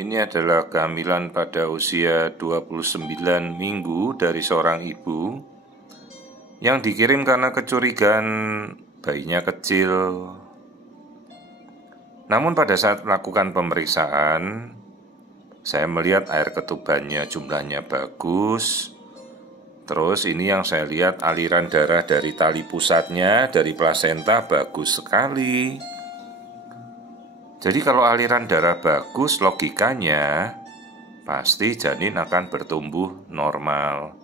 Ini adalah kehamilan pada usia 29 minggu dari seorang ibu yang dikirim karena kecurigaan bayinya kecil. Namun pada saat melakukan pemeriksaan, saya melihat air ketubannya jumlahnya bagus. Terus ini yang saya lihat aliran darah dari tali pusatnya, dari plasenta bagus sekali. Jadi kalau aliran darah bagus, logikanya pasti janin akan bertumbuh normal.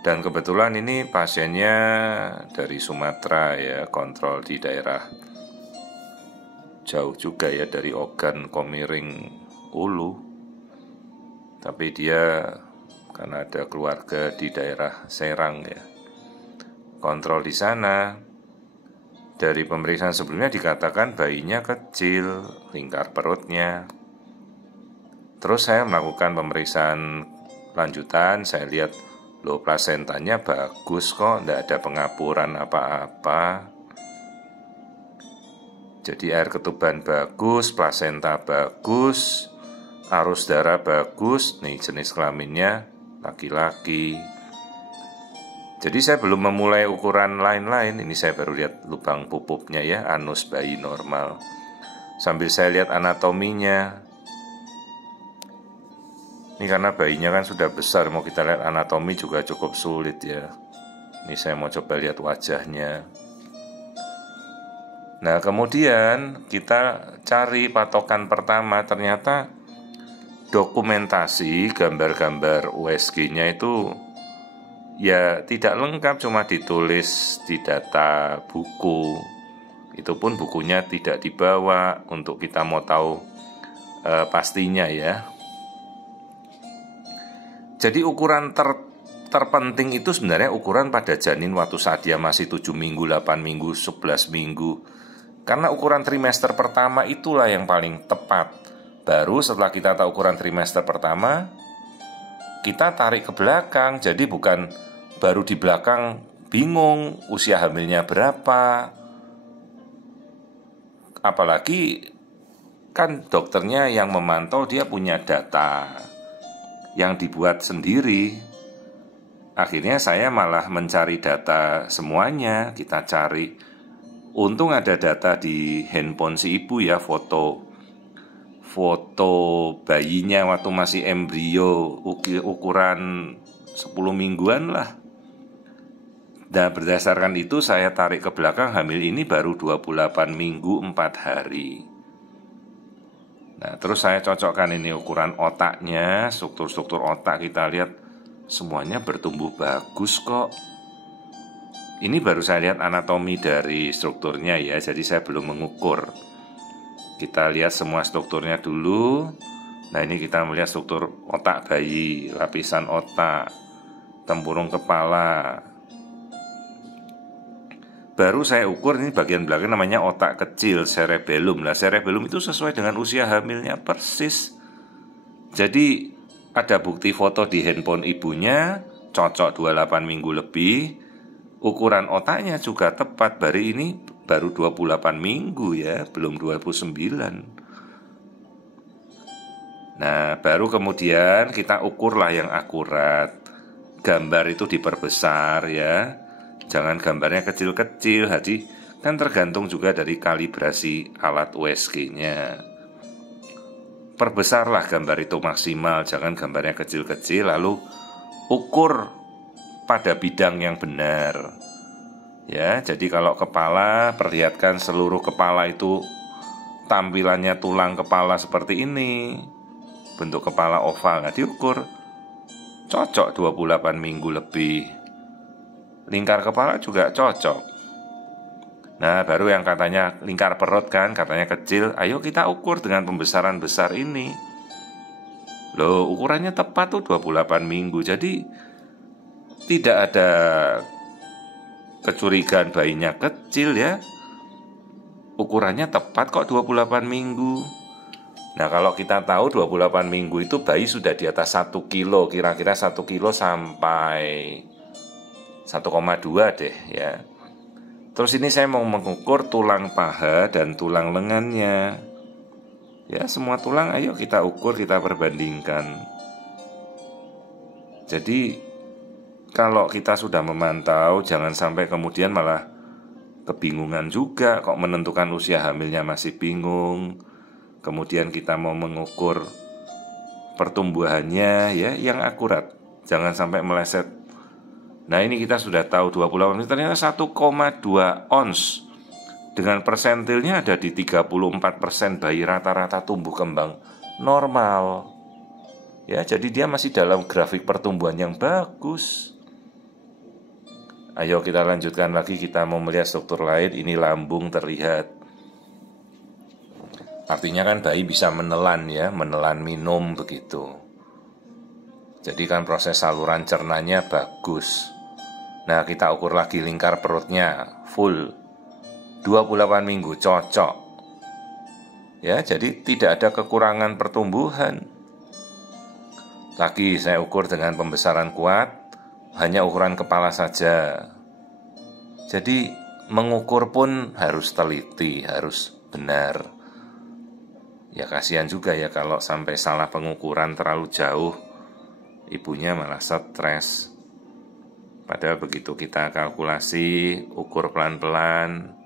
Dan kebetulan ini pasiennya dari Sumatera ya, kontrol di daerah jauh juga ya dari Ogan Komiring Ulu. Tapi dia karena ada keluarga di daerah Serang ya, kontrol di sana. Dari pemeriksaan sebelumnya dikatakan bayinya kecil, lingkar perutnya. Terus saya melakukan pemeriksaan lanjutan, saya lihat loh plasentanya bagus kok, tidak ada pengapuran apa-apa. Jadi air ketuban bagus, plasenta bagus, arus darah bagus, nih jenis kelaminnya laki-laki. Jadi saya belum memulai ukuran lain-lain, ini saya baru lihat lubang pupupnya ya, anus bayi normal. Sambil saya lihat anatominya. Ini karena bayinya kan sudah besar, mau kita lihat anatomi juga cukup sulit ya. Ini saya mau coba lihat wajahnya. Nah kemudian kita cari patokan pertama, ternyata dokumentasi gambar-gambar USG-nya itu ya tidak lengkap, cuma ditulis di data buku. Itu pun bukunya tidak dibawa untuk kita mau tahu pastinya ya. Jadi ukuran terpenting itu sebenarnya ukuran pada janin waktu saat dia masih 7 minggu, 8 minggu, 11 minggu. Karena ukuran trimester pertama itulah yang paling tepat. Baru setelah kita tahu ukuran trimester pertama, kita tarik ke belakang. Jadi bukan baru di belakang bingung usia hamilnya berapa. Apalagi kan dokternya yang memantau, dia punya data yang dibuat sendiri. Akhirnya saya malah mencari data semuanya. Kita cari, untung ada data di handphone si ibu ya, foto bayinya waktu masih embrio, ukuran 10 mingguan lah. Dan berdasarkan itu saya tarik ke belakang, hamil ini baru 28 minggu 4 hari. Nah terus saya cocokkan ini ukuran otaknya, struktur-struktur otak kita lihat semuanya bertumbuh bagus kok. Ini baru saya lihat anatomi dari strukturnya ya, jadi saya belum mengukur. Kita lihat semua strukturnya dulu. Nah ini kita melihat struktur otak bayi, lapisan otak, tempurung kepala. Baru saya ukur ini bagian belakang namanya otak kecil, cerebellum. Nah cerebellum itu sesuai dengan usia hamilnya persis. Jadi ada bukti foto di handphone ibunya, cocok 28 minggu lebih. Ukuran otaknya juga tepat, ini baru 28 minggu ya, belum 29. Nah baru kemudian kita ukurlah yang akurat. Gambar itu diperbesar ya, jangan gambarnya kecil-kecil. Jadi kan tergantung juga dari kalibrasi alat USG-nya. Perbesarlah gambar itu maksimal, jangan gambarnya kecil-kecil. Lalu ukur pada bidang yang benar. Ya, jadi kalau kepala, perlihatkan seluruh kepala itu tampilannya tulang kepala seperti ini. Bentuk kepala oval, nah diukur cocok 28 minggu lebih. Lingkar kepala juga cocok. Nah baru yang katanya lingkar perut kan, katanya kecil, ayo kita ukur dengan pembesaran besar ini. Loh ukurannya tepat tuh 28 minggu. Jadi tidak ada kecurigaan bayinya kecil ya. Ukurannya tepat kok 28 minggu. Nah kalau kita tahu 28 minggu itu bayi sudah di atas 1 kilo, kira-kira 1 kilo sampai 1,2 deh ya. Terus ini saya mau mengukur tulang paha dan tulang lengannya. Ya, semua tulang ayo kita ukur, kita perbandingkan. Jadi kalau kita sudah memantau, jangan sampai kemudian malah kebingungan juga, kok menentukan usia hamilnya masih bingung. Kemudian kita mau mengukur pertumbuhannya ya yang akurat, jangan sampai meleset. Nah, ini kita sudah tahu 28 ternyata 1,2 ons. Dengan persentilnya ada di 34% bayi rata-rata tumbuh kembang normal. Ya, jadi dia masih dalam grafik pertumbuhan yang bagus. Ayo kita lanjutkan lagi, kita mau melihat struktur lain. Ini lambung terlihat. Artinya kan bayi bisa menelan ya, menelan minum begitu. Jadi kan proses saluran cernanya bagus. Nah, kita ukur lagi lingkar perutnya full 28 minggu, cocok. Ya, jadi tidak ada kekurangan pertumbuhan. Lagi saya ukur dengan pembesaran kuat, hanya ukuran kepala saja. Jadi mengukur pun harus teliti, harus benar. Ya kasihan juga ya kalau sampai salah pengukuran terlalu jauh, ibunya malah stres. Padahal begitu kita kalkulasi, ukur pelan-pelan,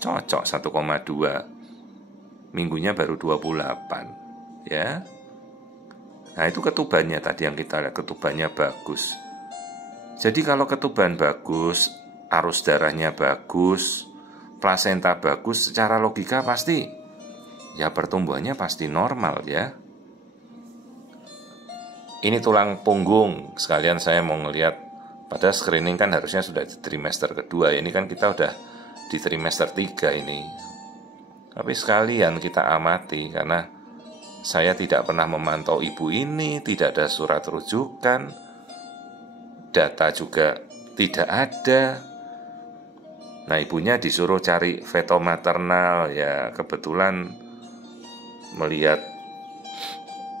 cocok 1,2. Minggunya baru 28 ya. Nah, itu ketubannya tadi yang kita lihat, ketubannya bagus. Jadi kalau ketuban bagus, arus darahnya bagus, plasenta bagus, secara logika pasti ya pertumbuhannya pasti normal ya. Ini tulang punggung. Sekalian saya mau ngelihat, pada screening kan harusnya sudah di trimester kedua. Ini kan kita udah di trimester 3 ini. Tapi sekalian kita amati, karena saya tidak pernah memantau ibu ini, tidak ada surat rujukan, data juga tidak ada. Nah, ibunya disuruh cari feto maternal. Ya kebetulan melihat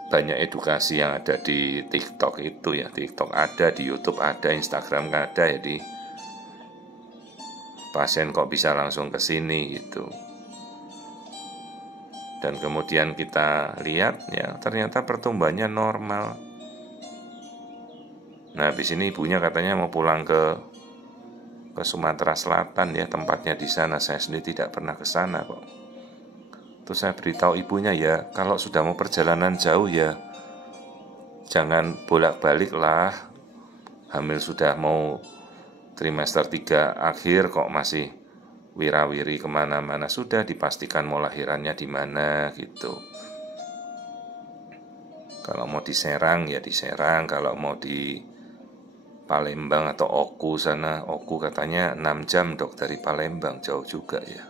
banyak edukasi yang ada di TikTok itu ya. TikTok ada, di YouTube ada, Instagram ada. Jadi pasien kok bisa langsung ke sini gitu. Dan kemudian kita lihat ya ternyata pertumbuhannya normal. Nah, habis ini ibunya katanya mau pulang ke Sumatera Selatan ya, tempatnya di sana. Saya sendiri tidak pernah ke sana kok. Terus saya beritahu ibunya ya, kalau sudah mau perjalanan jauh ya jangan bolak-balik lah. Hamil sudah mau trimester 3 akhir kok masih wirawiri kemana-mana, sudah dipastikan mau lahirannya di mana gitu. Kalau mau di Serang ya di Serang, kalau mau di Palembang atau Oku sana, Oku katanya 6 jam dok dari Palembang, jauh juga ya.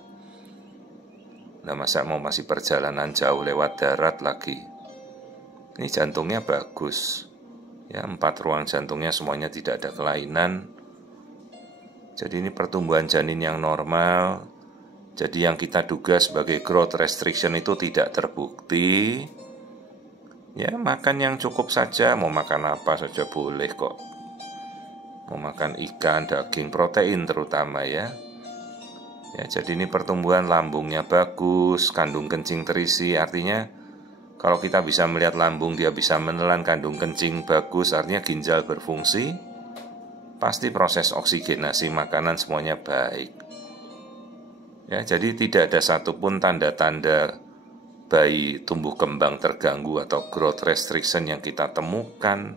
Nah, masa mau masih perjalanan jauh lewat darat lagi. Ini jantungnya bagus ya, 4 ruang jantungnya semuanya tidak ada kelainan. Jadi ini pertumbuhan janin yang normal. Jadi yang kita duga sebagai growth restriction itu tidak terbukti. Ya, makan yang cukup saja, mau makan apa saja boleh kok. Mau makan ikan, daging, protein terutama ya. Ya, jadi ini pertumbuhan lambungnya bagus, kandung kencing terisi. Artinya kalau kita bisa melihat lambung dia bisa menelan, kandung kencing bagus, artinya ginjal berfungsi. Pasti proses oksigenasi makanan semuanya baik. Ya, jadi tidak ada satupun tanda-tanda bayi tumbuh kembang terganggu atau growth restriction yang kita temukan.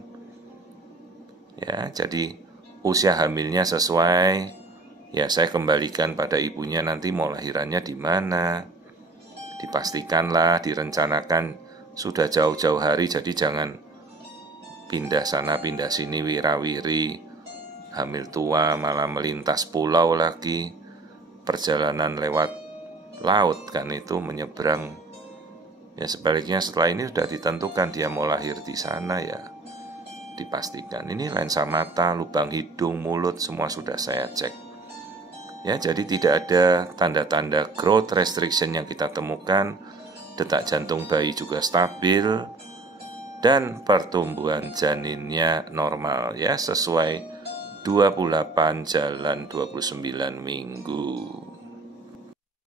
Ya, jadi usia hamilnya sesuai. Ya, saya kembalikan pada ibunya nanti mau lahirannya di mana. Dipastikanlah, direncanakan sudah jauh-jauh hari, jadi jangan pindah sana pindah sini wirawiri. Hamil tua malah melintas pulau lagi, perjalanan lewat laut kan itu menyeberang. Ya sebaliknya setelah ini sudah ditentukan dia mau lahir di sana ya dipastikan. Ini lensa mata, lubang hidung, mulut semua sudah saya cek. Ya, jadi tidak ada tanda-tanda growth restriction yang kita temukan. Detak jantung bayi juga stabil dan pertumbuhan janinnya normal ya, sesuai 28 jalan 29 minggu.